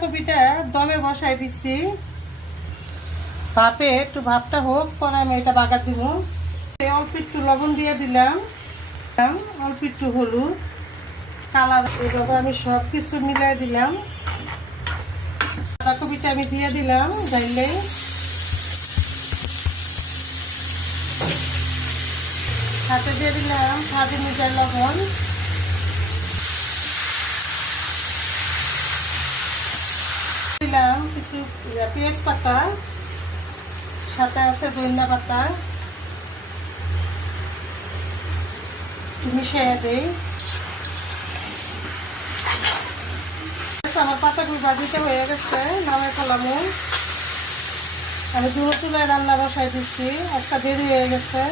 বাঁধাকপিটা দমে বসাই দিচ্ছি, ভাপে একটু ভাপটা হোক, পরে আমি এটা বাগার দিব। অল্প একটু লবণ দিয়ে দিলাম, অল্প একটু হলুদ, কালার। এভাবে আমি সব কিছু মিলাই দিলাম। বাঁধাকপিটা আমি দিয়ে দিলাম ডাইলে, সাথে দিয়ে দিলাম স্বাদ অনুযায়ী লবণ, দিলাম কিছু পেঁয়াজ পাতা, সাথে আছে ধনিয়া পাতা, মিশিয়ে দেই। আমার পাতাগুলো ভাজিতে হয়ে গেছে, নামে ফেলামু। আমি দুটো চুলায় রান্না বসাই দিচ্ছি, আজকে দেরি হয়ে গেছে।